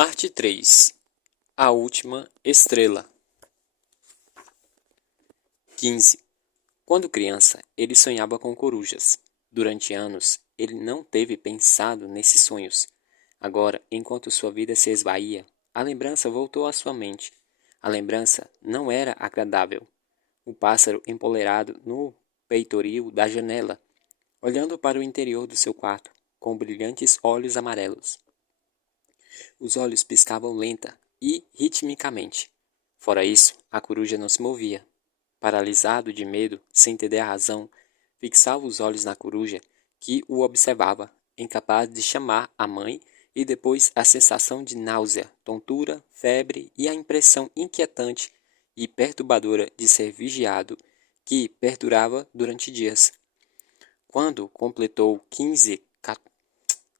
Parte 3. A última estrela. 15. Quando criança, ele sonhava com corujas. Durante anos, ele não teve pensado nesses sonhos. Agora, enquanto sua vida se esvaía, a lembrança voltou à sua mente. A lembrança não era agradável. O pássaro empoleirado no peitoril da janela, olhando para o interior do seu quarto, com brilhantes olhos amarelos. Os olhos piscavam lenta e ritmicamente. Fora isso, a coruja não se movia. Paralisado de medo, sem entender a razão, fixava os olhos na coruja, que o observava, incapaz de chamar a mãe, e depois a sensação de náusea, tontura, febre e a impressão inquietante e perturbadora de ser vigiado, que perdurava durante dias. Quando completou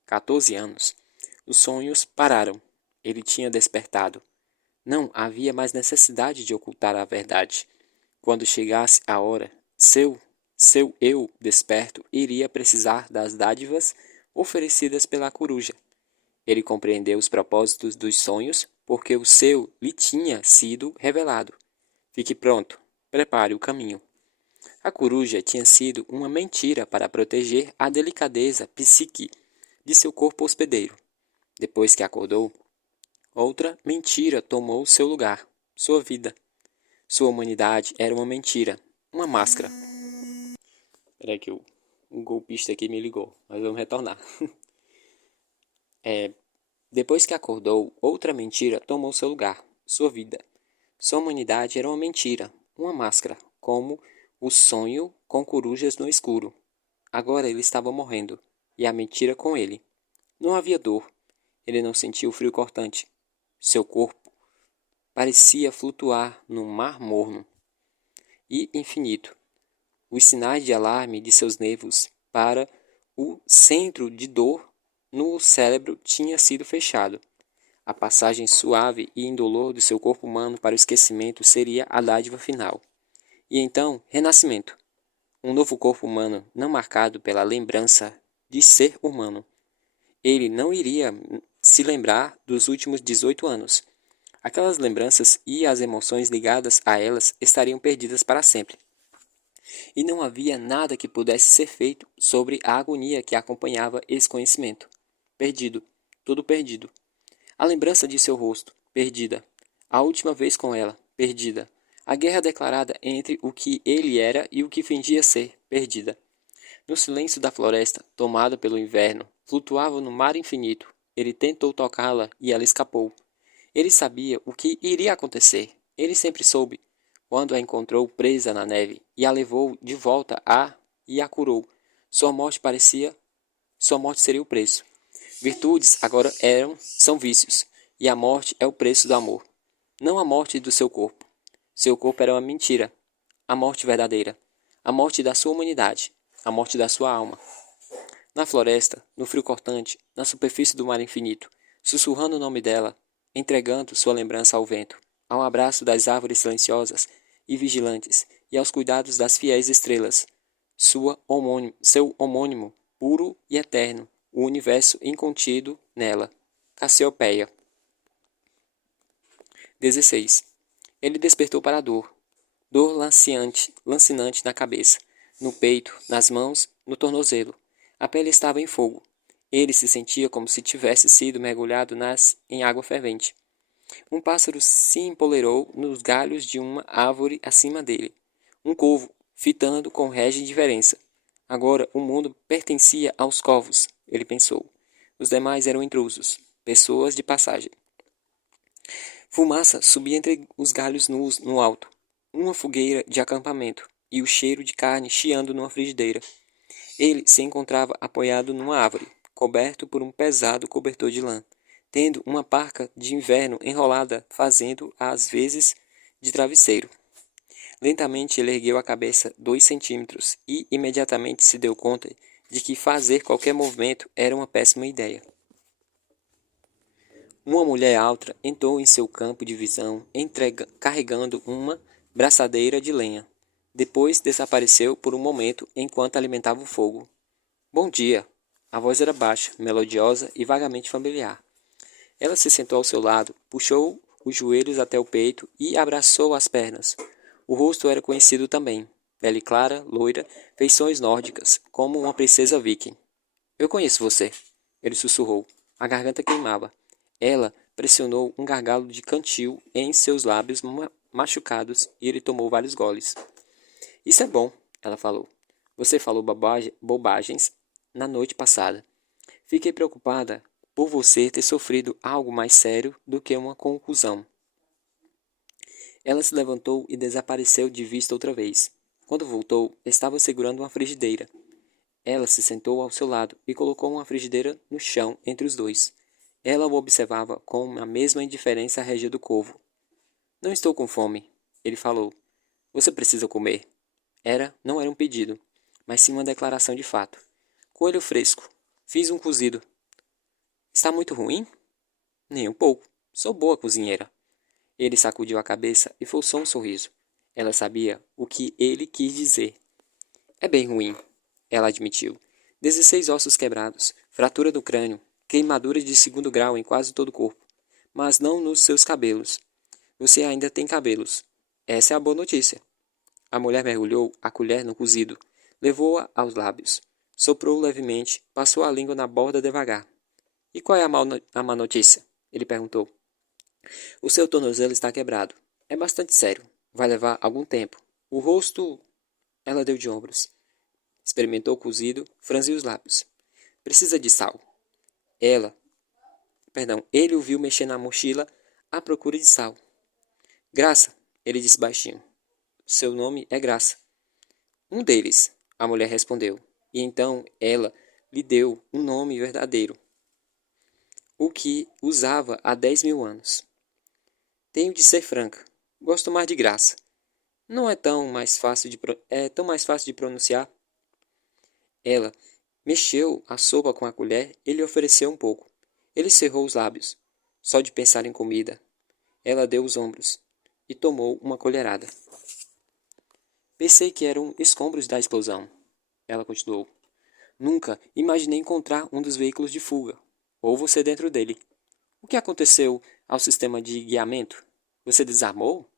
14 anos, os sonhos pararam. Ele tinha despertado. Não havia mais necessidade de ocultar a verdade. Quando chegasse a hora, seu eu desperto iria precisar das dádivas oferecidas pela coruja. Ele compreendeu os propósitos dos sonhos, porque o seu lhe tinha sido revelado. Fique pronto, prepare o caminho. A coruja tinha sido uma mentira para proteger a delicadeza psíquica de seu corpo hospedeiro. Depois que acordou, outra mentira tomou seu lugar, sua vida. Sua humanidade era uma mentira, uma máscara. Peraí que o golpista aqui me ligou, mas vamos retornar. Depois que acordou, outra mentira tomou seu lugar, sua vida. Sua humanidade era uma mentira, uma máscara, como o sonho com corujas no escuro. Agora ele estava morrendo, e a mentira com ele. Não havia dor. Ele não sentia o frio cortante. Seu corpo parecia flutuar num mar morno e infinito. Os sinais de alarme de seus nervos para o centro de dor no cérebro tinha sido fechado. A passagem suave e indolor do seu corpo humano para o esquecimento seria a dádiva final. E então, renascimento. Um novo corpo humano não marcado pela lembrança de ser humano. Ele não iria se lembrar dos últimos 18 anos. Aquelas lembranças e as emoções ligadas a elas estariam perdidas para sempre. E não havia nada que pudesse ser feito sobre a agonia que acompanhava esse conhecimento. Perdido, tudo perdido. A lembrança de seu rosto, perdida. A última vez com ela, perdida. A guerra declarada entre o que ele era e o que fingia ser, perdida. No silêncio da floresta, tomada pelo inverno, flutuava no mar infinito. Ele tentou tocá-la e ela escapou. Ele sabia o que iria acontecer. Ele sempre soube. Quando a encontrou presa na neve e a levou de volta e a curou. Sua morte seria o preço. Virtudes agora são vícios, e a morte é o preço do amor. Não a morte do seu corpo. Seu corpo era uma mentira. A morte verdadeira. A morte da sua humanidade. A morte da sua alma. Na floresta, no frio cortante, na superfície do mar infinito, sussurrando o nome dela, entregando sua lembrança ao vento, ao abraço das árvores silenciosas e vigilantes, e aos cuidados das fiéis estrelas. Seu homônimo, puro e eterno, o universo incontido nela. Cassiopeia. 16. Ele despertou para a dor. Dor lancinante na cabeça, no peito, nas mãos, no tornozelo. A pele estava em fogo. Ele se sentia como se tivesse sido mergulhado em água fervente. Um pássaro se empoleirou nos galhos de uma árvore acima dele. Um corvo, fitando com régia indiferença. Agora o mundo pertencia aos corvos, ele pensou. Os demais eram intrusos, pessoas de passagem. Fumaça subia entre os galhos nus no alto. Uma fogueira de acampamento, e o cheiro de carne chiando numa frigideira. Ele se encontrava apoiado numa árvore, coberto por um pesado cobertor de lã, tendo uma parca de inverno enrolada, fazendo às vezes de travesseiro. Lentamente ele ergueu a cabeça 2 centímetros e imediatamente se deu conta de que fazer qualquer movimento era uma péssima ideia. Uma mulher alta entrou em seu campo de visão, carregando uma braçadeira de lenha. Depois desapareceu por um momento enquanto alimentava o fogo. Bom dia! A voz era baixa, melodiosa e vagamente familiar. Ela se sentou ao seu lado, puxou os joelhos até o peito e abraçou as pernas. O rosto era conhecido também. Pele clara, loira, feições nórdicas, como uma princesa viking. Eu conheço você, ele sussurrou. A garganta queimava. Ela pressionou um gargalo de cantil em seus lábios machucados e ele tomou vários goles. Isso é bom, ela falou. Você falou bobagens na noite passada. Fiquei preocupada por você ter sofrido algo mais sério do que uma concussão. Ela se levantou e desapareceu de vista outra vez. Quando voltou, estava segurando uma frigideira. Ela se sentou ao seu lado e colocou uma frigideira no chão entre os dois. Ela o observava com a mesma indiferença régia do corvo. Não estou com fome, ele falou. Você precisa comer. Não era um pedido, mas sim uma declaração de fato. Coelho fresco. Fiz um cozido. Está muito ruim? Nem um pouco. Sou boa cozinheira. Ele sacudiu a cabeça e forçou um sorriso. Ela sabia o que ele quis dizer. É bem ruim, ela admitiu. 16 ossos quebrados, fratura do crânio, queimaduras de segundo grau em quase todo o corpo. Mas não nos seus cabelos. Você ainda tem cabelos. Essa é a boa notícia. A mulher mergulhou a colher no cozido, levou-a aos lábios. Soprou levemente, passou a língua na borda devagar. E qual é a má notícia? Ele perguntou. O seu tornozelo está quebrado. É bastante sério. Vai levar algum tempo. O rosto... Ela deu de ombros. Experimentou o cozido, franziu os lábios. Precisa de sal. Ele o viu mexer na mochila à procura de sal. Graça, ele disse baixinho. Seu nome é Graça. Um deles, a mulher respondeu. E então ela lhe deu um nome verdadeiro. O que usava há 10.000 anos. Tenho de ser franca. Gosto mais de Graça. Não é tão mais fácil de pronunciar. Ela mexeu a sopa com a colher e lhe ofereceu um pouco. Ele cerrou os lábios. Só de pensar em comida. Ela deu os ombros e tomou uma colherada. Pensei que eram escombros da explosão. Ela continuou. Nunca imaginei encontrar um dos veículos de fuga. Ou você dentro dele. O que aconteceu ao sistema de guiamento? Você desarmou?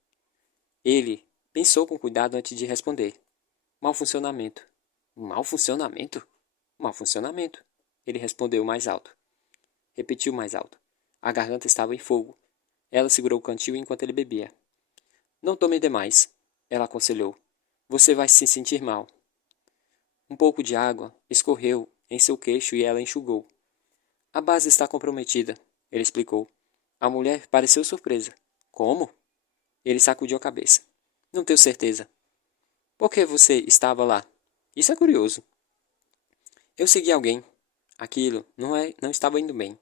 Ele pensou com cuidado antes de responder. Mau funcionamento. Mau funcionamento? Mau funcionamento. Ele respondeu mais alto. Repetiu mais alto. A garganta estava em fogo. Ela segurou o cantil enquanto ele bebia. Não tome demais, ela aconselhou. Você vai se sentir mal. Um pouco de água escorreu em seu queixo e ela enxugou. A base está comprometida, ele explicou. A mulher pareceu surpresa. Como? Ele sacudiu a cabeça. Não tenho certeza. Por que você estava lá? Isso é curioso. Eu segui alguém. Aquilo não estava indo bem.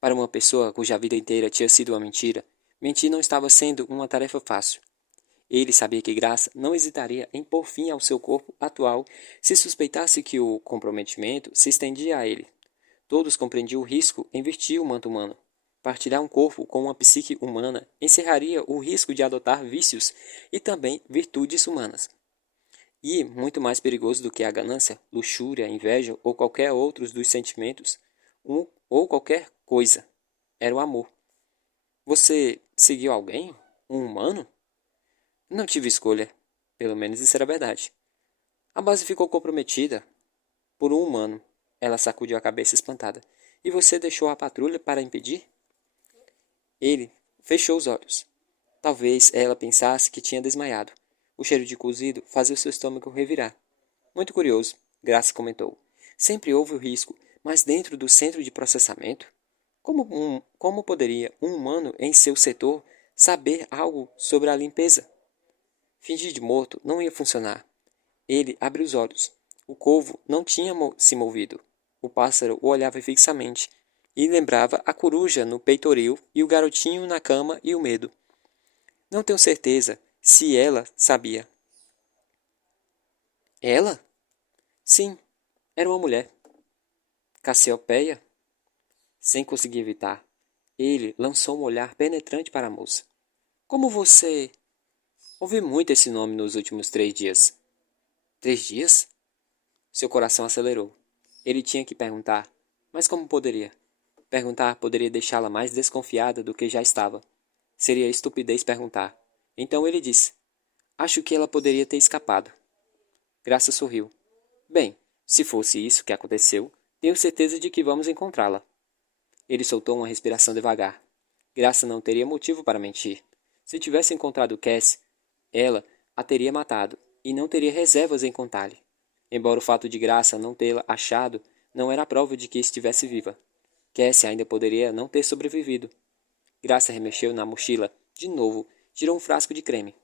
Para uma pessoa cuja vida inteira tinha sido uma mentira, mentir não estava sendo uma tarefa fácil. Ele sabia que Graça não hesitaria em pôr fim ao seu corpo atual se suspeitasse que o comprometimento se estendia a ele. Todos compreendiam o risco em vestir o manto humano. Partilhar um corpo com uma psique humana encerraria o risco de adotar vícios e também virtudes humanas. E, muito mais perigoso do que a ganância, luxúria, inveja ou qualquer outro dos sentimentos, ou qualquer coisa, era o amor. Você seguiu alguém? Um humano? Não tive escolha. Pelo menos isso era verdade. A base ficou comprometida por um humano. Ela sacudiu a cabeça espantada. E você deixou a patrulha para impedir? Ele fechou os olhos. Talvez ela pensasse que tinha desmaiado. O cheiro de cozido fazia o seu estômago revirar. Muito curioso, Graça comentou. Sempre houve o risco, mas dentro do centro de processamento? Como poderia um humano em seu setor saber algo sobre a limpeza? Fingir de morto não ia funcionar. Ele abriu os olhos. O corvo não tinha se movido. O pássaro o olhava fixamente e lembrava a coruja no peitoril e o garotinho na cama e o medo. Não tenho certeza se ela sabia. Ela? Sim, era uma mulher. Cassiopeia? Sem conseguir evitar, ele lançou um olhar penetrante para a moça. Como você... Ouvi muito esse nome nos últimos 3 dias. 3 dias? Seu coração acelerou. Ele tinha que perguntar, mas como poderia? Perguntar poderia deixá-la mais desconfiada do que já estava. Seria estupidez perguntar. Então ele disse: Acho que ela poderia ter escapado. Graça sorriu. Bem, se fosse isso que aconteceu, tenho certeza de que vamos encontrá-la. Ele soltou uma respiração devagar. Graça não teria motivo para mentir. Se tivesse encontrado Cass, ela a teria matado, e não teria reservas em contar-lhe. Embora o fato de Graça não tê-la achado não era prova de que estivesse viva. Cassie ainda poderia não ter sobrevivido. Graça remexeu na mochila. De novo, tirou um frasco de creme.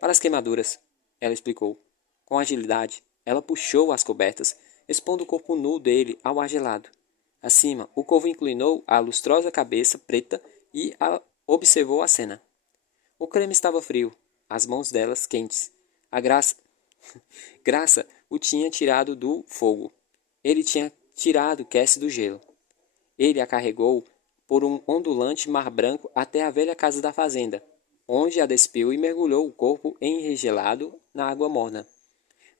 Para as queimaduras, ela explicou. Com agilidade, ela puxou as cobertas, expondo o corpo nu dele ao ar gelado. Acima, o corvo inclinou a lustrosa cabeça preta e observou a cena. O creme estava frio, as mãos delas quentes. A Graça o tinha tirado do fogo. Ele tinha tirado Cassie do gelo. Ele a carregou por um ondulante mar branco até a velha casa da fazenda, onde a despiu e mergulhou o corpo enregelado na água morna.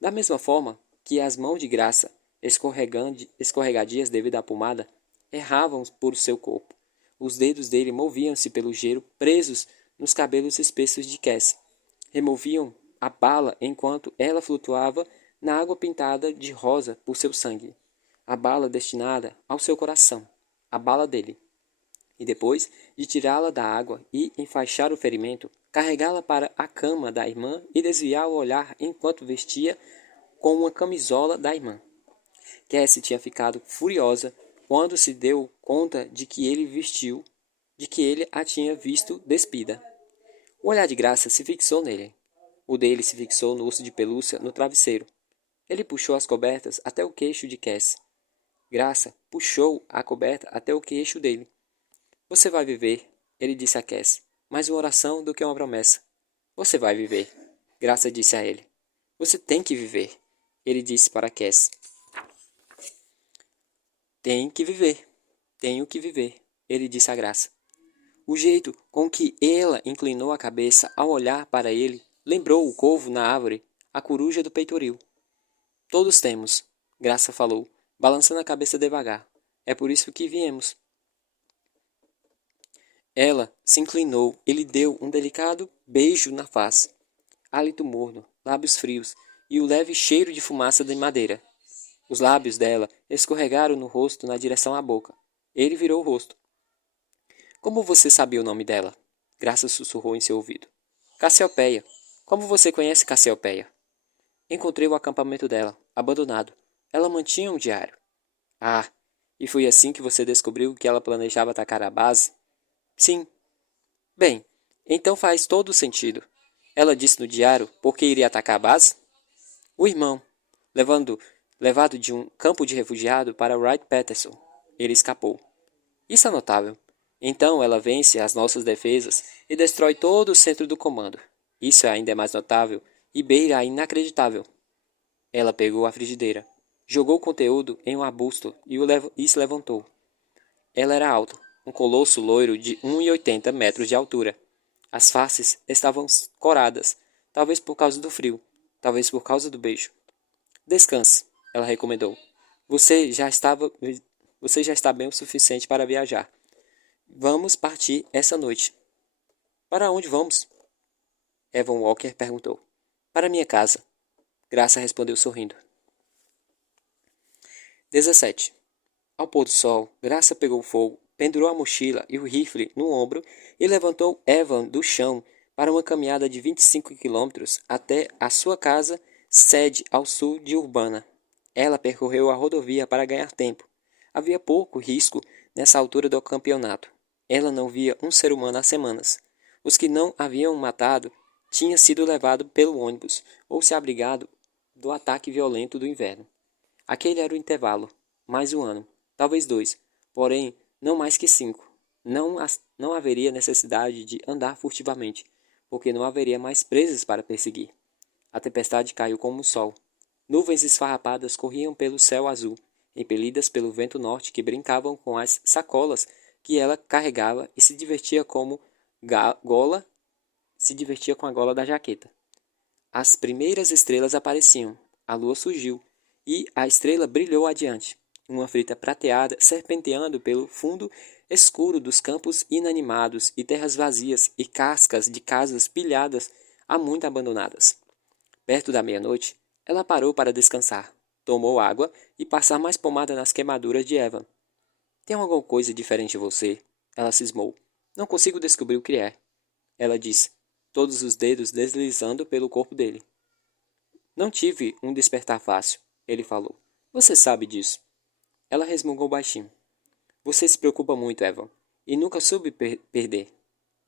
Da mesma forma que as mãos de Graça, escorregadias devido à pomada, erravam por seu corpo. Os dedos dele moviam-se pelo gelo presos nos cabelos espessos de Cassie. Removiam a bala enquanto ela flutuava na água pintada de rosa por seu sangue. A bala destinada ao seu coração. A bala dele. E depois de tirá-la da água e enfaixar o ferimento, carregá-la para a cama da irmã e desviar o olhar enquanto vestia com uma camisola da irmã. Cassie tinha ficado furiosa quando se deu conta de que ele a tinha visto despida. O olhar de Graça se fixou nele. O dele se fixou no urso de pelúcia no travesseiro. Ele puxou as cobertas até o queixo de Cassie. Graça puxou a coberta até o queixo dele. Você vai viver, ele disse a Cassie. Mais uma oração do que uma promessa. Você vai viver, Graça disse a ele. Você tem que viver, ele disse para Cassie. Tem que viver. Tenho que viver, ele disse a Graça. O jeito com que ela inclinou a cabeça ao olhar para ele lembrou o corvo na árvore, a coruja do peitoril. Todos temos, Graça falou, balançando a cabeça devagar. É por isso que viemos. Ela se inclinou e lhe deu um delicado beijo na face. Hálito morno, lábios frios e o leve cheiro de fumaça de madeira. Os lábios dela escorregaram no rosto na direção à boca. Ele virou o rosto. Como você sabia o nome dela? Graça sussurrou em seu ouvido. Cassiopeia. Como você conhece Cassiopeia? Encontrei o acampamento dela, abandonado. Ela mantinha um diário. Ah, e foi assim que você descobriu que ela planejava atacar a base? Sim. Bem, então faz todo o sentido. Ela disse no diário por que iria atacar a base? O irmão, levado de um campo de refugiado para Wright Patterson. Ele escapou. Isso é notável. Então ela vence as nossas defesas e destrói todo o centro do comando. Isso ainda é mais notável e beira a inacreditável. Ela pegou a frigideira, jogou o conteúdo em um arbusto e se levantou. Ela era alta, um colosso loiro de 1,80 metros de altura. As faces estavam coradas, talvez por causa do frio, talvez por causa do beijo. Descanse, ela recomendou. Você já está bem o suficiente para viajar. Vamos partir essa noite. Para onde vamos? Evan Walker perguntou. Para minha casa. Graça respondeu sorrindo. 17. Ao pôr do sol, Graça pegou fogo, pendurou a mochila e o rifle no ombro e levantou Evan do chão para uma caminhada de 25 quilômetros até a sua casa, sede ao sul de Urbana. Ela percorreu a rodovia para ganhar tempo. Havia pouco risco nessa altura do campeonato. Ela não via um ser humano há semanas. Os que não haviam matado tinham sido levados pelo ônibus ou se abrigado do ataque violento do inverno. Aquele era o intervalo. Mais um ano. Talvez 2. Porém, não mais que 5. Não haveria necessidade de andar furtivamente, porque não haveria mais presas para perseguir. A tempestade caiu como um sol. Nuvens esfarrapadas corriam pelo céu azul, impelidas pelo vento norte que brincavam com as sacolas que ela carregava e se divertia com a gola da jaqueta. As primeiras estrelas apareciam, a lua surgiu, e a estrela brilhou adiante. uma frita prateada serpenteando pelo fundo escuro dos campos inanimados e terras vazias e cascas de casas pilhadas há muito abandonadas. Perto da meia-noite, ela parou para descansar, tomou água e passar mais pomada nas queimaduras de Evan. Tem alguma coisa diferente em você? Ela cismou. Não consigo descobrir o que é. Ela disse, todos os dedos deslizando pelo corpo dele. Não tive um despertar fácil, ele falou. Você sabe disso. Ela resmungou baixinho. Você se preocupa muito, Evan, e nunca soube perder.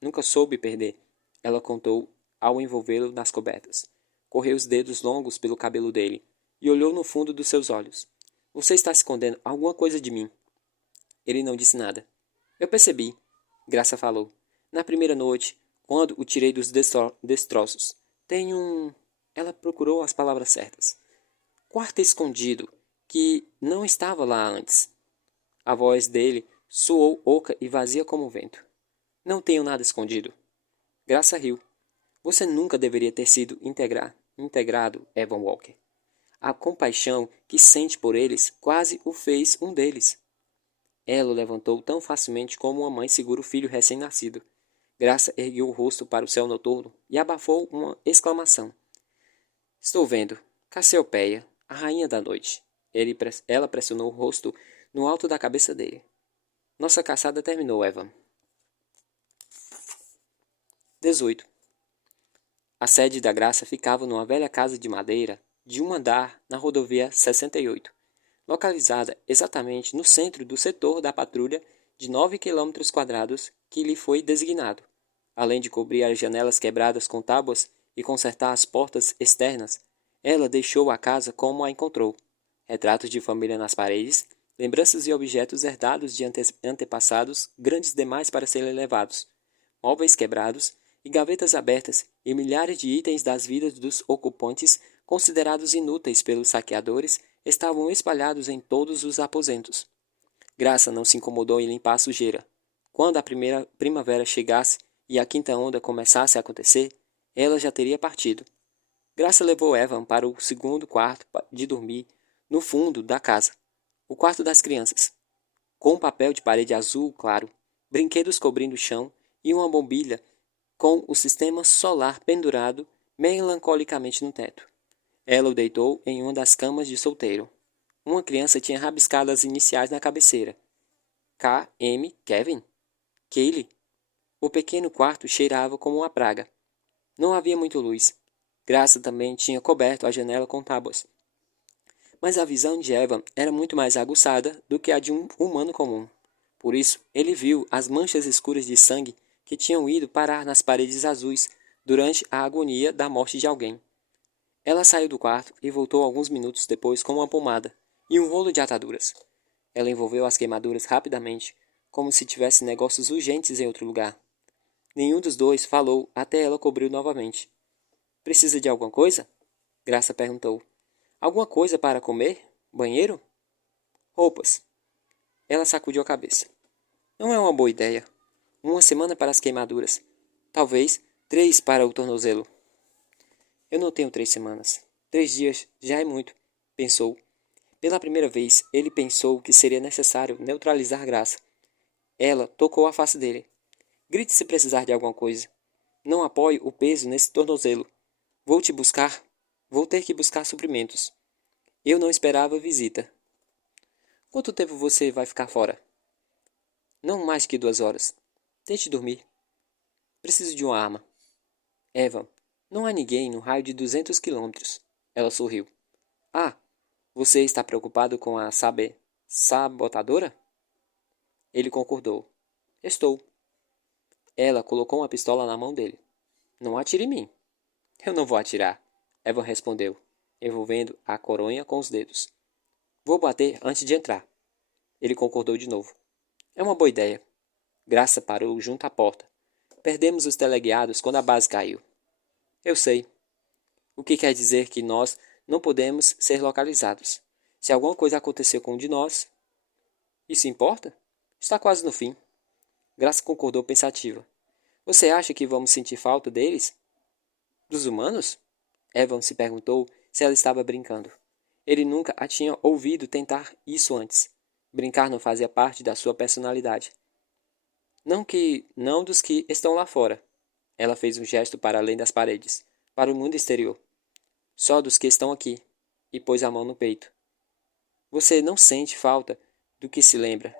Nunca soube perder, ela contou ao envolvê-lo nas cobertas. Correu os dedos longos pelo cabelo dele e olhou no fundo dos seus olhos. Você está escondendo alguma coisa de mim. Ele não disse nada. Eu percebi, Graça falou. Na primeira noite, quando o tirei dos destroços. Tem um... Ela procurou as palavras certas. Quarto escondido, que não estava lá antes. A voz dele soou oca e vazia como o vento. Não tenho nada escondido. Graça riu. Você nunca deveria ter sido integrado, Evan Walker. A compaixão que sente por eles quase o fez um deles. Ela o levantou tão facilmente como uma mãe segura o filho recém-nascido. Graça ergueu o rosto para o céu noturno e abafou uma exclamação. Estou vendo. Cassiopeia, a rainha da noite. Ela pressionou o rosto no alto da cabeça dele. Nossa caçada terminou, Evan. 18. A sede da Graça ficava numa velha casa de madeira de um andar na rodovia 68, localizada exatamente no centro do setor da patrulha de 9 quilômetros quadrados que lhe foi designado. Além de cobrir as janelas quebradas com tábuas e consertar as portas externas, ela deixou a casa como a encontrou. Retratos de família nas paredes, lembranças e objetos herdados de antepassados grandes demais para serem levados, móveis quebrados e gavetas abertas e milhares de itens das vidas dos ocupantes considerados inúteis pelos saqueadores estavam espalhados em todos os aposentos. Graça não se incomodou em limpar a sujeira. Quando a primeira primavera chegasse e a quinta onda começasse a acontecer, ela já teria partido. Graça levou Evan para o segundo quarto de dormir no fundo da casa, o quarto das crianças, com um papel de parede azul claro, brinquedos cobrindo o chão e uma bombilha com o sistema solar pendurado melancolicamente no teto. Ela o deitou em uma das camas de solteiro. Uma criança tinha rabiscado as iniciais na cabeceira. K.M. Kevin? Kaylee? O pequeno quarto cheirava como uma praga. Não havia muita luz. Graça também tinha coberto a janela com tábuas. Mas a visão de Evan era muito mais aguçada do que a de um humano comum. Por isso, ele viu as manchas escuras de sangue que tinham ido parar nas paredes azuis durante a agonia da morte de alguém. Ela saiu do quarto e voltou alguns minutos depois com uma pomada e um rolo de ataduras. Ela envolveu as queimaduras rapidamente, como se tivesse negócios urgentes em outro lugar. Nenhum dos dois falou até ela cobriu novamente. Precisa de alguma coisa? Graça perguntou. Alguma coisa para comer? Banheiro? Roupas. Ela sacudiu a cabeça. Não é uma boa ideia. Uma semana para as queimaduras. Talvez 3 para o tornozelo. Eu não tenho 3 semanas. 3 dias já é muito, pensou. Pela primeira vez, ele pensou que seria necessário neutralizar Graça. Ela tocou a face dele. Grite se precisar de alguma coisa. Não apoie o peso nesse tornozelo. Vou te buscar. Vou ter que buscar suprimentos. Eu não esperava visita. Quanto tempo você vai ficar fora? Não mais que 2 horas. Tente dormir. Preciso de uma arma. Evan, não há ninguém no raio de 200 quilômetros. Ela sorriu. Ah, você está preocupado com a sabotadora? Ele concordou. Estou. Ela colocou uma pistola na mão dele. Não atire em mim. Eu não vou atirar, Evan respondeu, envolvendo a coronha com os dedos. Vou bater antes de entrar. Ele concordou de novo. É uma boa ideia. Graça parou junto à porta. Perdemos os teleguiados quando a base caiu. Eu sei. O que quer dizer que nós não podemos ser localizados. Se alguma coisa acontecer com um de nós... Isso importa? Está quase no fim. Graça concordou pensativa. Você acha que vamos sentir falta deles? Dos humanos? Evan se perguntou se ela estava brincando. Ele nunca a tinha ouvido tentar isso antes. Brincar não fazia parte da sua personalidade. Não dos que estão lá fora. Ela fez um gesto para além das paredes, para o mundo exterior. Só dos que estão aqui, e pôs a mão no peito. Você não sente falta do que se lembra?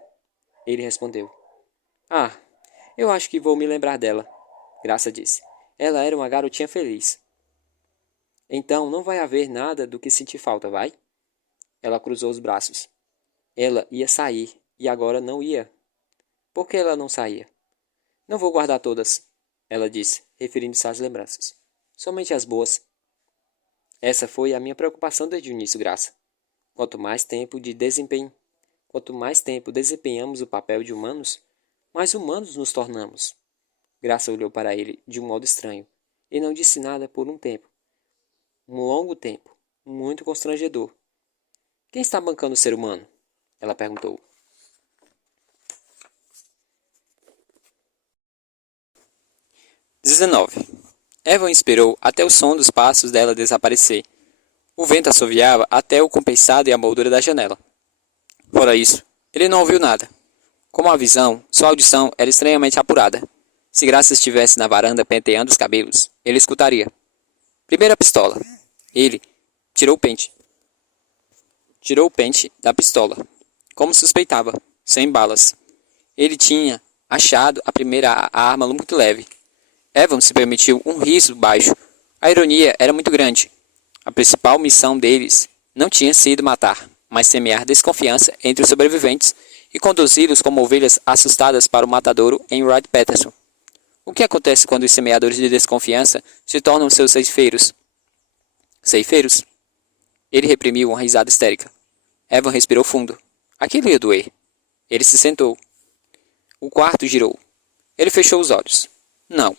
Ele respondeu. Ah, eu acho que vou me lembrar dela, Graça disse. Ela era uma garotinha feliz. Então não vai haver nada do que sentir falta, vai? Ela cruzou os braços. Ela ia sair, e agora não ia. Por que ela não saía? Não vou guardar todas, ela disse, referindo-se às lembranças. Somente as boas. Essa foi a minha preocupação desde o início, Graça. Quanto mais tempo desempenhamos o papel de humanos, mais humanos nos tornamos. Graça olhou para ele de um modo estranho, e não disse nada por um tempo. Um longo tempo, muito constrangedor. Quem está bancando o ser humano? Ela perguntou. 19. Evan esperou até o som dos passos dela desaparecer. O vento assoviava até o compensado e a moldura da janela. Fora isso, ele não ouviu nada. Como a visão, sua audição era estranhamente apurada. Se Graça estivesse na varanda penteando os cabelos, ele escutaria. Primeira pistola. Ele tirou o pente. Tirou o pente da pistola, como suspeitava, sem balas. Ele tinha achado a primeira arma muito leve. Evan se permitiu um riso baixo. A ironia era muito grande. A principal missão deles não tinha sido matar, mas semear desconfiança entre os sobreviventes e conduzi-los como ovelhas assustadas para o matadouro em Wright Patterson. O que acontece quando os semeadores de desconfiança se tornam seus ceifeiros? Ceifeiros? Ele reprimiu uma risada histérica. Evan respirou fundo. Aquilo ia doer. Ele se sentou. O quarto girou. Ele fechou os olhos. Não.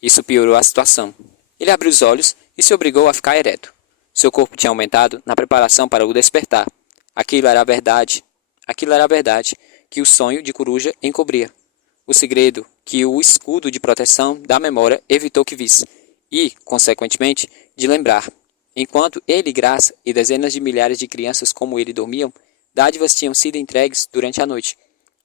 Isso piorou a situação. Ele abriu os olhos e se obrigou a ficar ereto. Seu corpo tinha aumentado na preparação para o despertar. Aquilo era a verdade. Aquilo era a verdade que o sonho de coruja encobria. O segredo que o escudo de proteção da memória evitou que visse. E, consequentemente, de lembrar. Enquanto ele, Graça e dezenas de milhares de crianças como ele dormiam, dádivas tinham sido entregues durante a noite.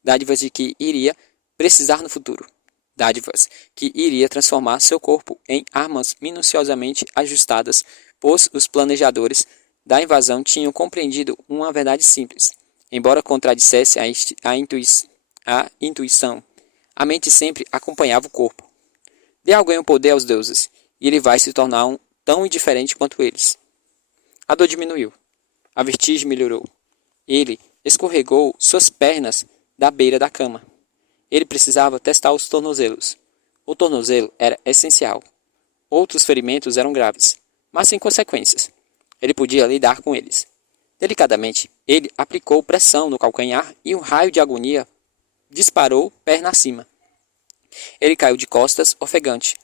Dádivas de que iria precisar no futuro. Dádivas que iria transformar seu corpo em armas minuciosamente ajustadas, pois os planejadores da invasão tinham compreendido uma verdade simples. Embora contradissesse a intuição, a mente sempre acompanhava o corpo. Dê alguém o poder aos deuses, e ele vai se tornar tão indiferente quanto eles. A dor diminuiu. A vertigem melhorou. Ele escorregou suas pernas da beira da cama. Ele precisava testar os tornozelos. O tornozelo era essencial. Outros ferimentos eram graves, mas sem consequências. Ele podia lidar com eles. Delicadamente, ele aplicou pressão no calcanhar e um raio de agonia disparou perna acima. Ele caiu de costas, ofegante.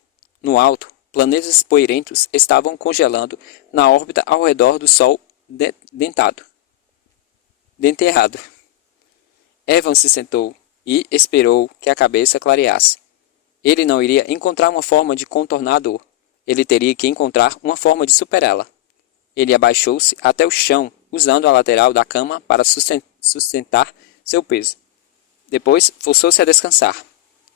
No alto, planetas poeirentos estavam congelando na órbita ao redor do Sol denteado. Evan se sentou e esperou que a cabeça clareasse. Ele não iria encontrar uma forma de contornar a dor. Ele teria que encontrar uma forma de superá-la. Ele abaixou-se até o chão, usando a lateral da cama para sustentar seu peso. Depois, forçou-se a descansar.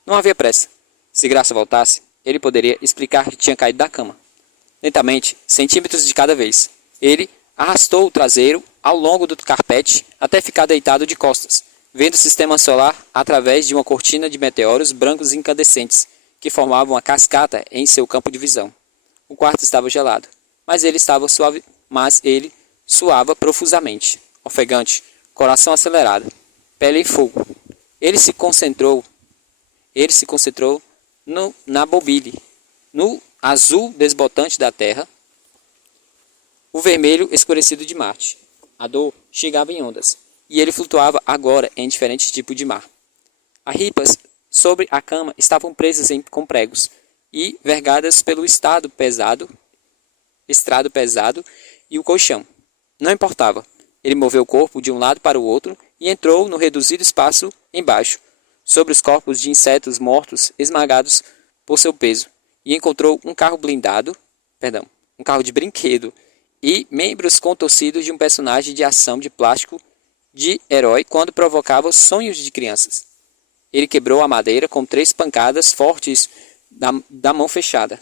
Não havia pressa. Se Graça voltasse, ele poderia explicar que tinha caído da cama. Lentamente, centímetros de cada vez, ele arrastou o traseiro ao longo do carpete até ficar deitado de costas, vendo o sistema solar através de uma cortina de meteoros brancos incandescentes que formavam uma cascata em seu campo de visão. O quarto estava gelado, mas ele suava profusamente, ofegante, coração acelerado, pele em fogo. Ele se concentrou na bobile, no azul desbotante da Terra, o vermelho escurecido de Marte. A dor chegava em ondas, e ele flutuava agora em diferentes tipos de mar. As ripas sobre a cama estavam presas com pregos e vergadas pelo estrado pesado e o colchão. Não importava. Ele moveu o corpo de um lado para o outro e entrou no reduzido espaço embaixo, sobre os corpos de insetos mortos esmagados por seu peso, e encontrou um carro de brinquedo, e membros contorcidos de um personagem de ação de plástico de herói quando provocava sonhos de crianças. Ele quebrou a madeira com 3 pancadas fortes da mão fechada.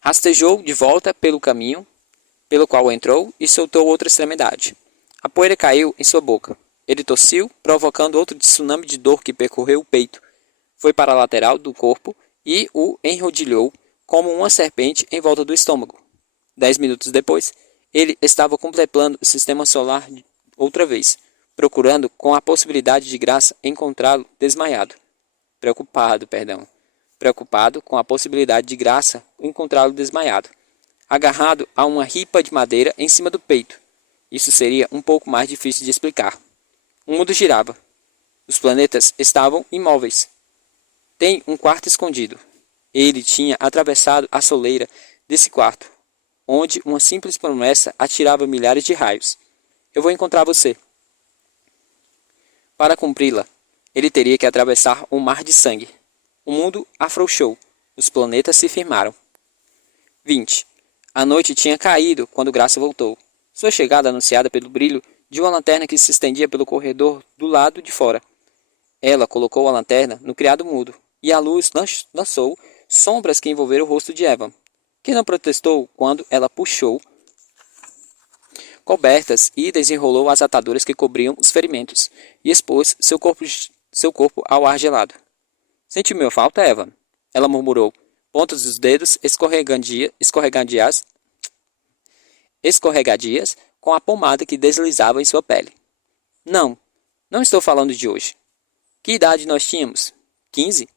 Rastejou de volta pelo caminho pelo qual entrou e soltou outra extremidade. A poeira caiu em sua boca. Ele tossiu, provocando outro tsunami de dor que percorreu o peito. Foi para a lateral do corpo e o enrodilhou como uma serpente em volta do estômago. 10 minutos depois, ele estava contemplando o sistema solar outra vez, procurando com a possibilidade de graça encontrá-lo desmaiado. Preocupado com a possibilidade de graça encontrá-lo desmaiado, agarrado a uma ripa de madeira em cima do peito. Isso seria um pouco mais difícil de explicar. O mundo girava. Os planetas estavam imóveis. Tem um quarto escondido. Ele tinha atravessado a soleira desse quarto, onde uma simples promessa atirava milhares de raios. Eu vou encontrar você. Para cumpri-la, ele teria que atravessar um mar de sangue. O mundo afrouxou. Os planetas se firmaram. 20. A noite tinha caído quando Graça voltou. Sua chegada anunciada pelo brilho de uma lanterna que se estendia pelo corredor do lado de fora. Ela colocou a lanterna no criado mudo, e a luz lançou sombras que envolveram o rosto de Evan, que não protestou quando ela puxou cobertas e desenrolou as ataduras que cobriam os ferimentos, e expôs seu corpo ao ar gelado. Sentiu minha falta, Evan? Ela murmurou, pontas dos dedos escorregadias com a pomada que deslizava em sua pele. Não, não estou falando de hoje. Que idade nós tínhamos? 15?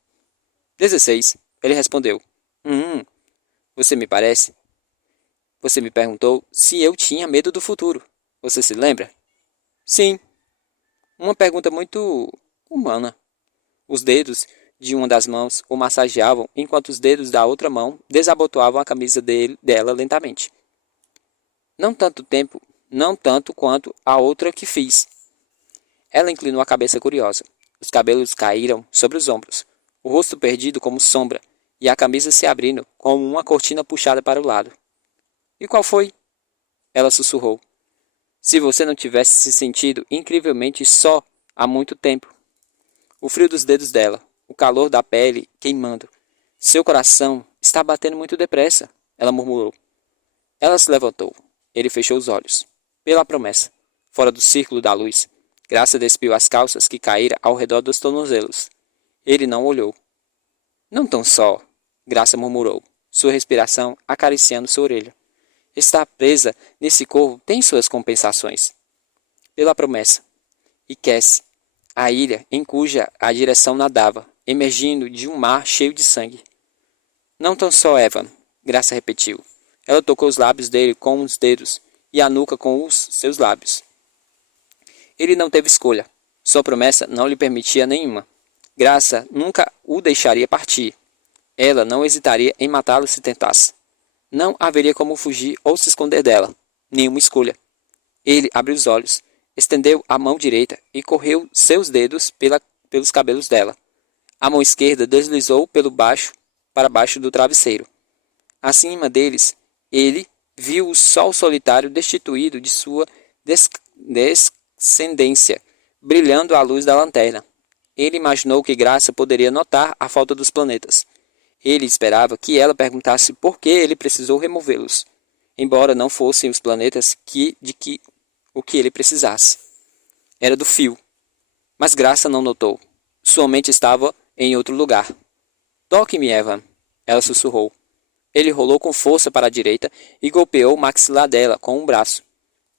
16, ele respondeu. Você me parece? Você me perguntou se eu tinha medo do futuro. Você se lembra? Sim. Uma pergunta muito humana. Os dedos de uma das mãos o massageavam enquanto os dedos da outra mão desabotoavam a camisa dela lentamente. Não tanto quanto a outra que fiz. Ela inclinou a cabeça curiosa. Os cabelos caíram sobre os ombros, o rosto perdido como sombra, e a camisa se abrindo como uma cortina puxada para o lado. E qual foi? Ela sussurrou. Se você não tivesse se sentido incrivelmente só há muito tempo. O frio dos dedos dela, o calor da pele queimando. Seu coração está batendo muito depressa, ela murmurou. Ela se levantou. Ele fechou os olhos. Pela promessa, fora do círculo da luz, Graça despiu as calças que caíram ao redor dos tornozelos. Ele não olhou. Não tão só, Graça murmurou, sua respiração acariciando sua orelha. Estar presa nesse corpo tem suas compensações. Pela promessa. E Cassie, a ilha em cuja a direção nadava, emergindo de um mar cheio de sangue. Não tão só, Evan, Graça repetiu. Ela tocou os lábios dele com os dedos e a nuca com os seus lábios. Ele não teve escolha. Sua promessa não lhe permitia nenhuma. Graça nunca o deixaria partir. Ela não hesitaria em matá-lo se tentasse. Não haveria como fugir ou se esconder dela. Nenhuma escolha. Ele abriu os olhos, estendeu a mão direita e correu seus dedos pelos cabelos dela. A mão esquerda deslizou para baixo do travesseiro. Acima deles, ele viu o sol solitário destituído de sua descendência, brilhando à luz da lanterna. Ele imaginou que Graça poderia notar a falta dos planetas. Ele esperava que ela perguntasse por que ele precisou removê-los, embora não fossem os planetas o que ele precisasse. Era do fio. Mas Graça não notou. Sua mente estava em outro lugar. Toque-me, Evan, ela sussurrou. Ele rolou com força para a direita e golpeou o maxilar dela com um braço.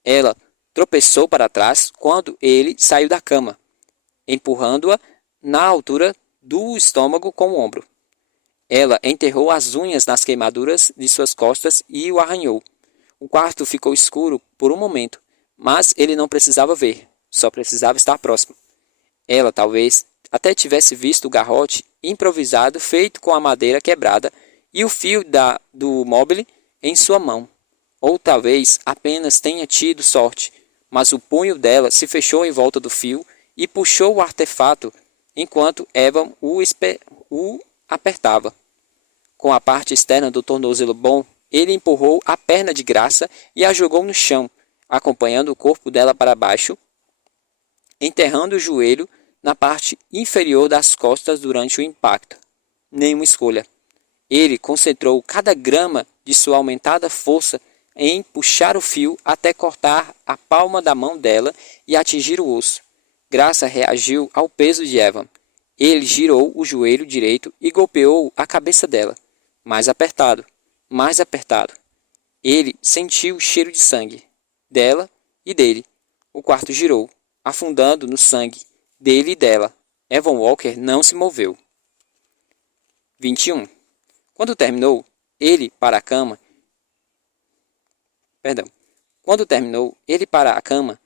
Ela tropeçou para trás quando ele saiu da cama, empurrando-a na altura do estômago com o ombro. Ela enterrou as unhas nas queimaduras de suas costas e o arranhou. O quarto ficou escuro por um momento, mas ele não precisava ver, só precisava estar próximo. Ela talvez até tivesse visto o garrote improvisado feito com a madeira quebrada e o fio do móvel em sua mão. Ou talvez apenas tenha tido sorte, mas o punho dela se fechou em volta do fio e puxou o artefato enquanto Evan o apertava. Com a parte externa do tornozelo bom, ele empurrou a perna de Graça e a jogou no chão, acompanhando o corpo dela para baixo enterrando o joelho na parte inferior das costas durante o impacto. Nenhuma escolha. Ele concentrou cada grama de sua aumentada força em puxar o fio até cortar a palma da mão dela e atingir o osso. Graça reagiu ao peso de Evan. Ele girou o joelho direito e golpeou a cabeça dela. Mais apertado, mais apertado. Ele sentiu o cheiro de sangue dela e dele. O quarto girou, afundando no sangue dele e dela. Evan Walker não se moveu. 21. Quando terminou, ele para a cama. Para a cama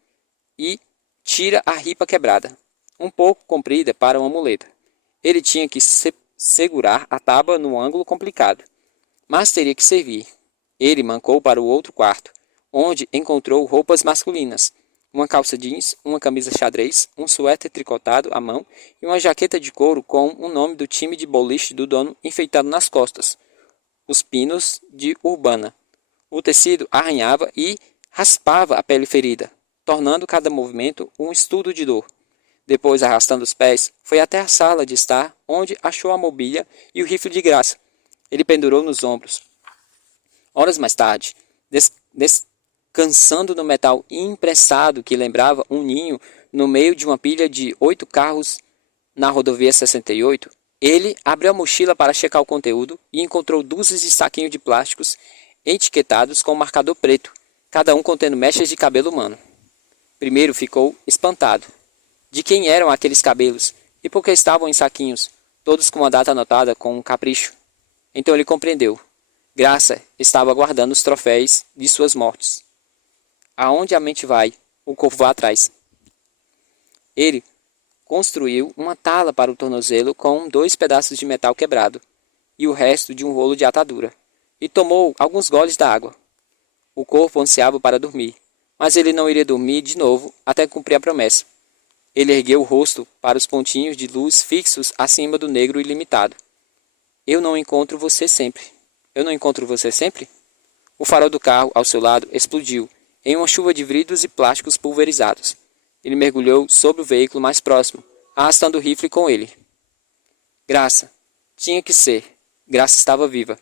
e tira a ripa quebrada, um pouco comprida para uma muleta. Ele tinha que segurar a tábua num ângulo complicado, mas teria que servir. Ele mancou para o outro quarto, onde encontrou roupas masculinas, uma calça jeans, uma camisa xadrez, um suéter tricotado à mão e uma jaqueta de couro com o nome do time de boliche do dono enfeitado nas costas, os Pinos de Urbana. O tecido arranhava e raspava a pele ferida, tornando cada movimento um estudo de dor. Depois, arrastando os pés, foi até a sala de estar, onde achou a mobília e o rifle de Graça. Ele pendurou nos ombros. Horas mais tarde, descansando no metal impressado que lembrava um ninho no meio de uma pilha de 8 carros na rodovia 68, ele abriu a mochila para checar o conteúdo e encontrou dúzias de saquinhos de plásticos etiquetados com marcador preto, cada um contendo mechas de cabelo humano. Primeiro ficou espantado. De quem eram aqueles cabelos e por que estavam em saquinhos, todos com uma data anotada com um capricho? Então ele compreendeu. Graça estava guardando os troféus de suas mortes. Aonde a mente vai, o corpo vai atrás. Ele construiu uma tala para o tornozelo com 2 pedaços de metal quebrado e o resto de um rolo de atadura, e tomou alguns goles da água. O corpo ansiava para dormir, mas ele não iria dormir de novo até cumprir a promessa. Ele ergueu o rosto para os pontinhos de luz fixos acima do negro ilimitado. Eu não encontro você sempre. Eu não encontro você sempre? O farol do carro ao seu lado explodiu em uma chuva de vidros e plásticos pulverizados. Ele mergulhou sobre o veículo mais próximo, arrastando o rifle com ele. Graça. Tinha que ser. Graça estava viva.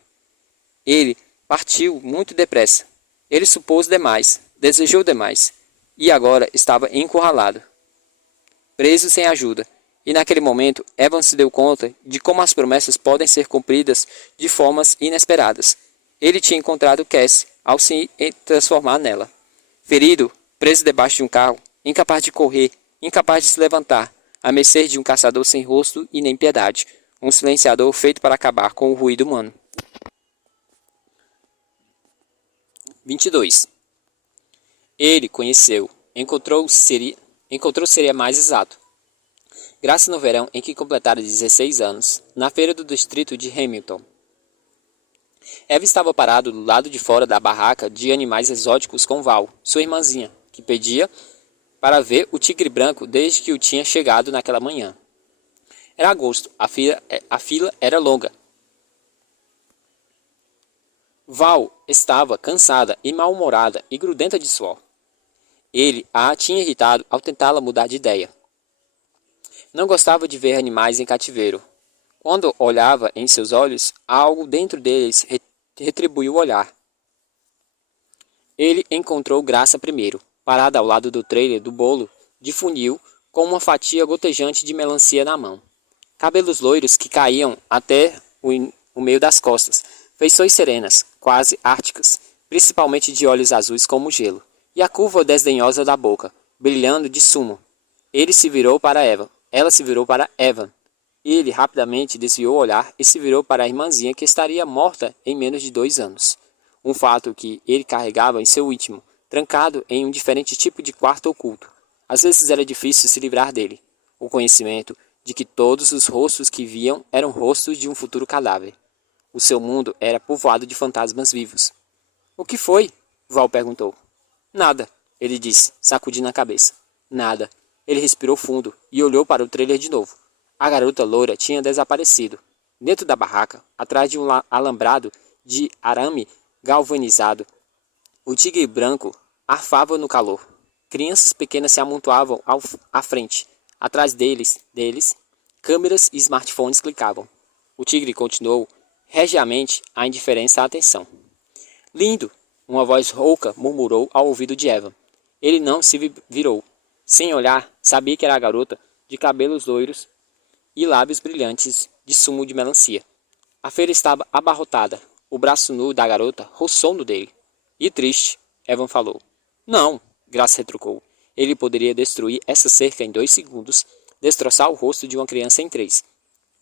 Ele partiu muito depressa. Ele supôs demais, desejou demais, e agora estava encurralado, preso sem ajuda. E naquele momento, Evan se deu conta de como as promessas podem ser cumpridas de formas inesperadas. Ele tinha encontrado Cassie ao se transformar nela. Ferido, preso debaixo de um carro, incapaz de correr, incapaz de se levantar, à mercê de um caçador sem rosto e nem piedade, um silenciador feito para acabar com o ruído humano. 22. Ele conheceu, encontrou seria mais exato. Graça no verão em que completara 16 anos, na feira do distrito de Hamilton. Eva estava parado do lado de fora da barraca de animais exóticos com Val, sua irmãzinha, que pedia para ver o tigre branco desde que o tinha chegado naquela manhã. Era agosto, a fila era longa. Val estava cansada e mal-humorada e grudenta de suor. Ele a tinha irritado ao tentá-la mudar de ideia. Não gostava de ver animais em cativeiro. Quando olhava em seus olhos, algo dentro deles retribuiu o olhar. Ele encontrou Graça primeiro, parada ao lado do trailer do bolo de funil com uma fatia gotejante de melancia na mão. Cabelos loiros que caíam até o meio das costas, feições serenas, quase árticas, principalmente de olhos azuis como gelo, e a curva desdenhosa da boca, brilhando de sumo. Ele se virou para Eva. Ela se virou para Evan. Ele rapidamente desviou o olhar e se virou para a irmãzinha que estaria morta em menos de 2 anos. Um fato que ele carregava em seu íntimo, trancado em um diferente tipo de quarto oculto. Às vezes era difícil se livrar dele. O conhecimento de que todos os rostos que viam eram rostos de um futuro cadáver. O seu mundo era povoado de fantasmas vivos. O que foi? Val perguntou. Nada, ele disse, sacudindo a cabeça. Nada. Ele respirou fundo e olhou para o trailer de novo. A garota loura tinha desaparecido. Dentro da barraca, atrás de um alambrado de arame galvanizado, o tigre branco arfava no calor. Crianças pequenas se amontoavam à frente. Atrás deles, câmeras e smartphones clicavam. O tigre continuou regiamente a indiferença à atenção. Lindo! Uma voz rouca murmurou ao ouvido de Evan. Ele não se virou. Sem olhar, sabia que era a garota de cabelos loiros e lábios brilhantes de sumo de melancia. A feira estava abarrotada. O braço nu da garota roçou no dele. E triste, Evan falou. Não, Graça retrucou. Ele poderia destruir essa cerca em 2 segundos, destroçar o rosto de uma criança em 3.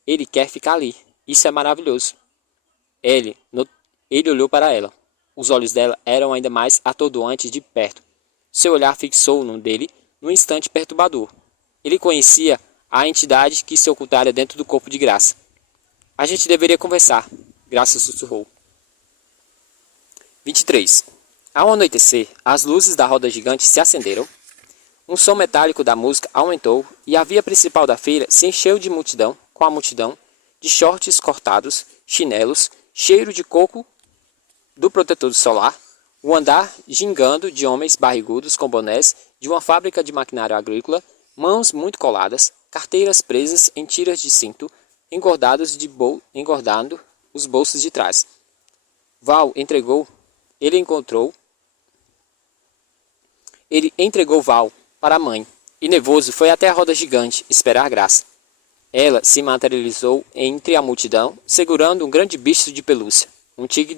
Ele quer ficar ali. Isso é maravilhoso. Ele olhou para ela. Os olhos dela eram ainda mais atordoantes de perto. Seu olhar fixou no dele num instante perturbador. Ele conhecia a entidade que se ocultara dentro do corpo de Graça. A gente deveria conversar, Graça sussurrou. 23. Ao anoitecer, as luzes da roda gigante se acenderam. Um som metálico da música aumentou e a via principal da feira se encheu de multidão, com a multidão de shorts cortados, chinelos, cheiro de coco do protetor solar, o andar gingando de homens barrigudos com bonés de uma fábrica de maquinário agrícola, mãos muito coladas, carteiras presas em tiras de cinto, engordando os bolsos de trás. Ele entregou Val para a mãe, e nervoso foi até a roda gigante esperar Graça. Ela se materializou entre a multidão, segurando um grande bicho de pelúcia, um tigre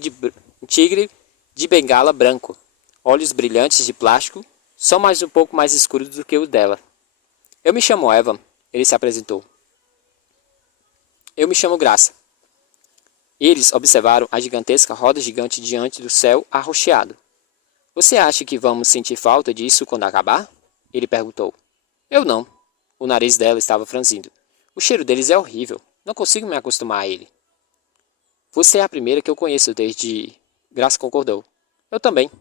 de bengala branco, olhos brilhantes de plástico, só mais um pouco mais escuros do que o dela. Eu me chamo Evan, ele se apresentou. Eu me chamo Graça. Eles observaram a gigantesca roda gigante diante do céu arroxeado. Você acha que vamos sentir falta disso quando acabar? Ele perguntou. Eu não. O nariz dela estava franzindo. O cheiro deles é horrível. Não consigo me acostumar a ele. Você é a primeira que eu conheço desde... Graça concordou. Eu também.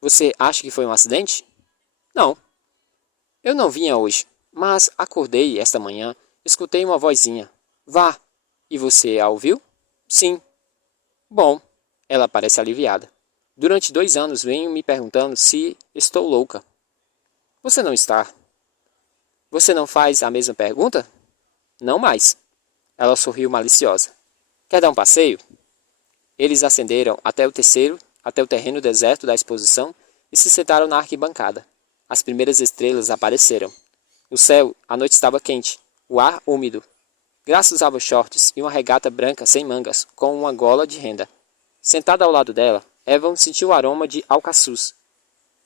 Você acha que foi um acidente? Não. Eu não vinha hoje, mas acordei esta manhã, escutei uma vozinha. Vá. E você a ouviu? Sim. Bom, ela parece aliviada. Durante 2 anos venho me perguntando se estou louca. Você não está. Você não faz a mesma pergunta? Não mais. Ela sorriu maliciosa. Quer dar um passeio? Eles ascenderam até o terreno deserto da exposição e se sentaram na arquibancada. As primeiras estrelas apareceram. No céu, a noite estava quente, o ar úmido. Graça usava shorts e uma regata branca sem mangas, com uma gola de renda. Sentada ao lado dela, Evan sentiu o aroma de alcaçuz.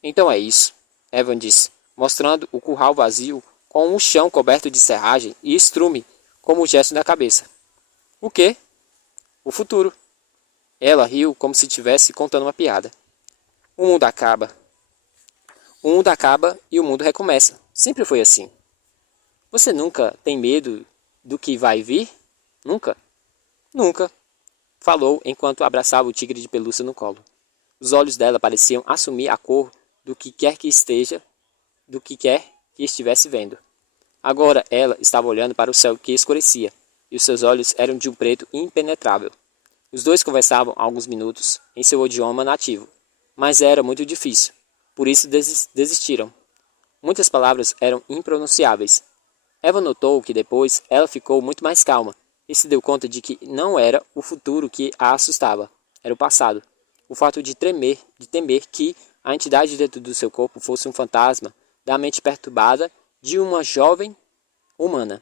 Então é isso, Evan disse, mostrando o curral vazio com um chão coberto de serragem e estrume, como gesto da cabeça. O quê? O futuro. Ela riu como se estivesse contando uma piada. O mundo acaba. O mundo acaba e o mundo recomeça. Sempre foi assim. Você nunca tem medo do que vai vir? Nunca? Nunca. Falou enquanto abraçava o tigre de pelúcia no colo. Os olhos dela pareciam assumir a cor do que quer que estivesse vendo. Agora ela estava olhando para o céu que escurecia, e os seus olhos eram de um preto impenetrável. Os dois conversavam há alguns minutos em seu idioma nativo, mas era muito difícil, por isso desistiram. Muitas palavras eram impronunciáveis. Eva notou que depois ela ficou muito mais calma e se deu conta de que não era o futuro que a assustava, era o passado. O fato de temer que a entidade dentro do seu corpo fosse um fantasma da mente perturbada de uma jovem humana.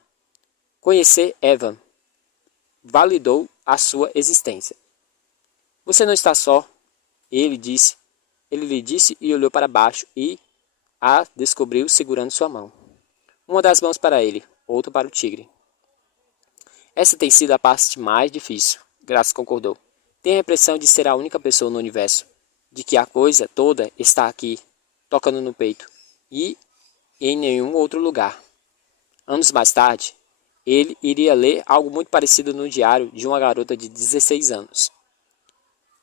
Conhecer Evan validou a sua existência. Você não está só, ele lhe disse e olhou para baixo e a descobriu segurando sua mão. Uma das mãos para ele, outra para o tigre. Essa tem sido a parte mais difícil, Graça concordou. Tenho a impressão de ser a única pessoa no universo, de que a coisa toda está aqui, tocando no peito, e em nenhum outro lugar. Anos mais tarde, ele iria ler algo muito parecido no diário de uma garota de 16 anos,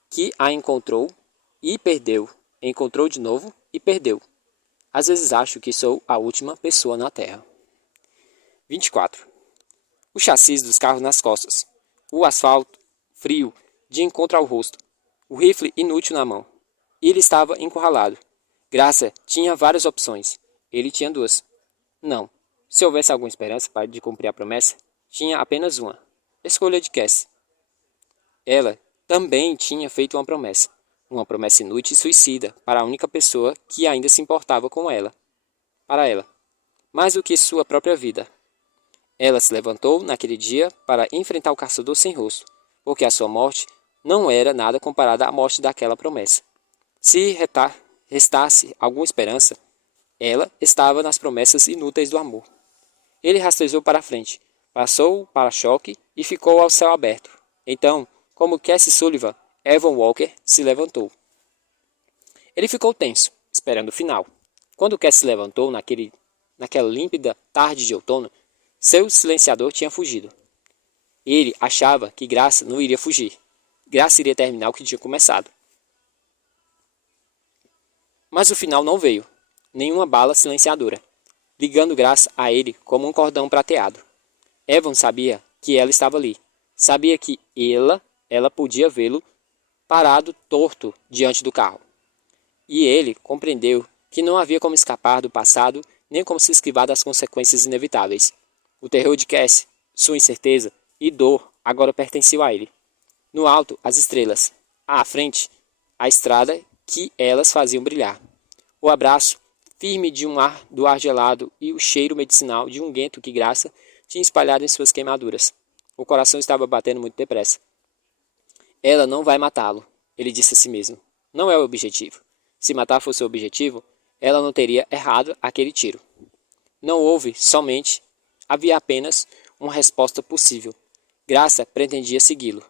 que a encontrou e perdeu, encontrou de novo e perdeu. Às vezes acho que sou a última pessoa na Terra. 24. O chassi dos carros nas costas. O asfalto frio de encontro ao rosto. O rifle inútil na mão. Ele estava encurralado. Graça tinha várias opções. Ele tinha duas. Não. Se houvesse alguma esperança de cumprir a promessa, tinha apenas uma. Escolha de Cassie. Ela também tinha feito uma promessa inútil e suicida para a única pessoa que ainda se importava com ela, para ela, mais do que sua própria vida. Ela se levantou naquele dia para enfrentar o caçador sem rosto, porque a sua morte não era nada comparada à morte daquela promessa. Se restasse alguma esperança, ela estava nas promessas inúteis do amor. Ele rastejou para a frente, passou o para-choque e ficou ao céu aberto. Então, como Cassie Sullivan, Evan Walker se levantou. Ele ficou tenso, esperando o final. Quando Cassie se levantou naquela límpida tarde de outono, seu silenciador tinha fugido. Ele achava que Graça não iria fugir. Graça iria terminar o que tinha começado. Mas o final não veio. Nenhuma bala silenciadora, ligando Graça a ele como um cordão prateado. Evan sabia que ela estava ali. Sabia que ela podia vê-lo parado torto diante do carro. E ele compreendeu que não havia como escapar do passado nem como se esquivar das consequências inevitáveis. O terror de Cassie, sua incerteza e dor agora pertenciam a ele. No alto, as estrelas. À frente, a estrada que elas faziam brilhar. O abraço firme de do ar gelado e o cheiro medicinal de unguento que Graça tinha espalhado em suas queimaduras. O coração estava batendo muito depressa. Ela não vai matá-lo, ele disse a si mesmo. Não é o objetivo. Se matar fosse o objetivo, ela não teria errado aquele tiro. Não houve somente, havia apenas uma resposta possível. Graça pretendia segui-lo.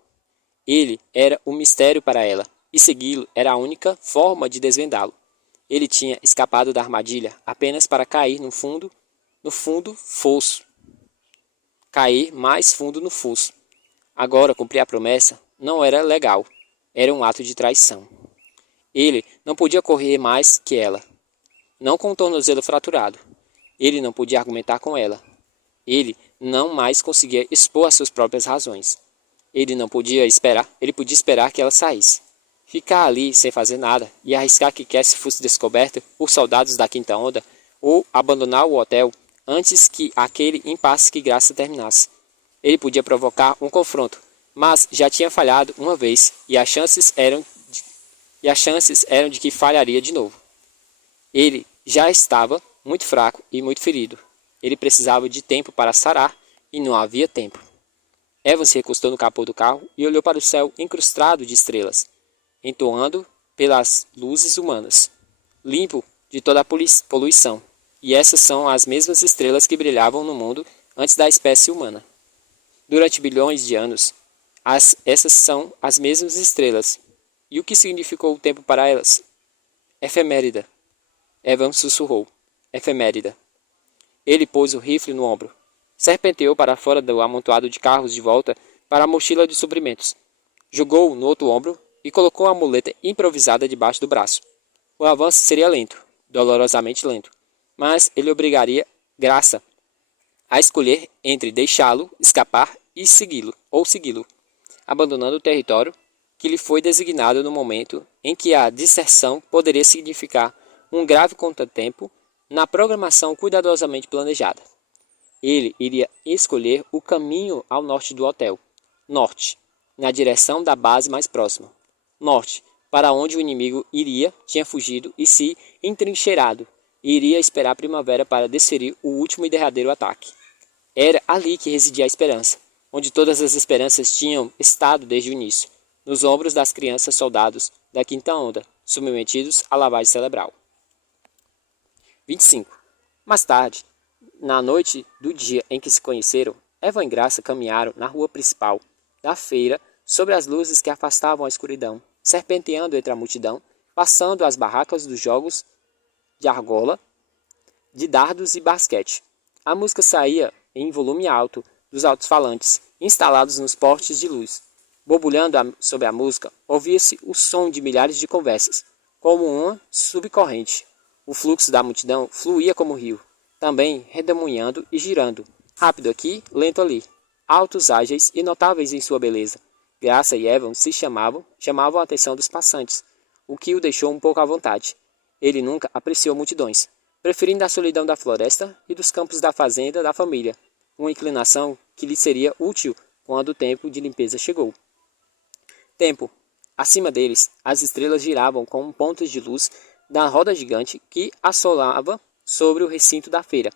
Ele era um mistério para ela, e segui-lo era a única forma de desvendá-lo. Ele tinha escapado da armadilha apenas para cair no fundo fosso. Cair mais fundo no fosso. Agora cumprir a promessa não era legal, era um ato de traição. Ele não podia correr mais que ela, não com o tornozelo fraturado. Ele não podia argumentar com ela. Ele não mais conseguia expor as suas próprias razões. Ele podia esperar que ela saísse. Ficar ali sem fazer nada e arriscar que Cassie fosse descoberta por soldados da Quinta Onda ou abandonar o hotel antes que aquele impasse que Graça terminasse. Ele podia provocar um confronto, mas já tinha falhado uma vez e as chances eram de que falharia de novo. Ele já estava muito fraco e muito ferido. Ele precisava de tempo para sarar e não havia tempo. Evan se recostou no capô do carro e olhou para o céu incrustado de estrelas, entoando pelas luzes humanas, limpo de toda a poluição. E essas são as mesmas estrelas que brilhavam no mundo antes da espécie humana. Durante bilhões de anos, essas são as mesmas estrelas. E o que significou o tempo para elas? Efemérida. Evan sussurrou. Efemérida. Ele pôs o rifle no ombro. Serpenteou para fora do amontoado de carros de volta para a mochila de suprimentos. Jogou-o no outro ombro e colocou a muleta improvisada debaixo do braço. O avanço seria lento, dolorosamente lento, mas ele obrigaria Graça a escolher entre deixá-lo escapar e segui-lo, abandonando o território que lhe foi designado no momento em que a disserção poderia significar um grave contratempo na programação cuidadosamente planejada. Ele iria escolher o caminho ao norte do hotel, norte, na direção da base mais próxima, norte, para onde o inimigo tinha fugido e se entrincheirado, e iria esperar a primavera para desferir o último e derradeiro ataque. Era ali que residia a esperança, onde todas as esperanças tinham estado desde o início, nos ombros das crianças soldados da Quinta Onda, submetidos à lavagem cerebral. 25. Mais tarde, na noite do dia em que se conheceram, Evan e Graça caminharam na rua principal da feira sobre as luzes que afastavam a escuridão, serpenteando entre a multidão, passando as barracas dos jogos de argola, de dardos e basquete. A música saía em volume alto dos alto-falantes, instalados nos postes de luz. Borbulhando sob a música, ouvia-se o som de milhares de conversas, como uma subcorrente. O fluxo da multidão fluía como rio, também redemoinhando e girando, rápido aqui, lento ali, altos, ágeis e notáveis em sua beleza. Graça e Evan chamavam a atenção dos passantes, o que o deixou um pouco à vontade. Ele nunca apreciou multidões, preferindo a solidão da floresta e dos campos da fazenda da família, uma inclinação que lhe seria útil quando o tempo de limpeza chegou. Tempo. Acima deles, as estrelas giravam como pontos de luz da roda gigante que assolava sobre o recinto da feira.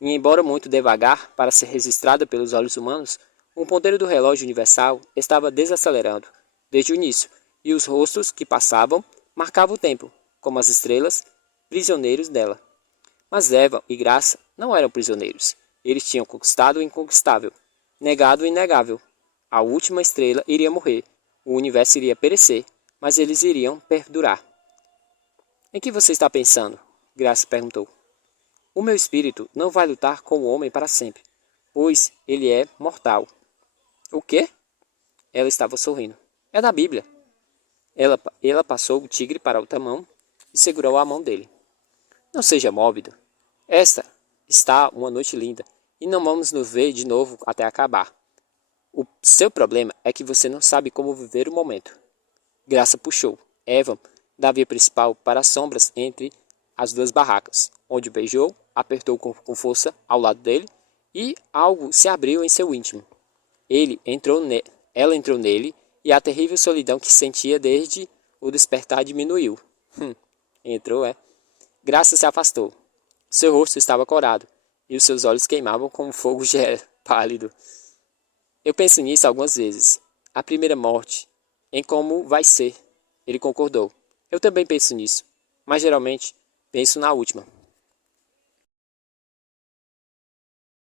E embora muito devagar para ser registrada pelos olhos humanos, o ponteiro do relógio universal estava desacelerando desde o início, e os rostos que passavam marcavam o tempo, como as estrelas, prisioneiros dela. Mas Eva e Graça não eram prisioneiros. Eles tinham conquistado o inconquistável, negado o inegável. A última estrela iria morrer, o universo iria perecer, mas eles iriam perdurar. Em que você está pensando? Graça perguntou. O meu espírito não vai lutar com o homem para sempre, pois ele é mortal. O quê? Ela estava sorrindo. É da Bíblia. Ela passou o tigre para outra mão e segurou a mão dele. Não seja mórbido. Esta está uma noite linda e não vamos nos ver de novo até acabar. O seu problema é que você não sabe como viver o momento. Graça puxou Eva da via principal para as sombras entre as duas barracas, onde beijou, apertou com força ao lado dele e algo se abriu em seu íntimo. Ela entrou nele e a terrível solidão que sentia desde o despertar diminuiu. Entrou, é? Graça se afastou. Seu rosto estava corado e os seus olhos queimavam como um fogo pálido. Eu penso nisso algumas vezes. A primeira morte, em como vai ser. Ele concordou. Eu também penso nisso, mas geralmente penso na última.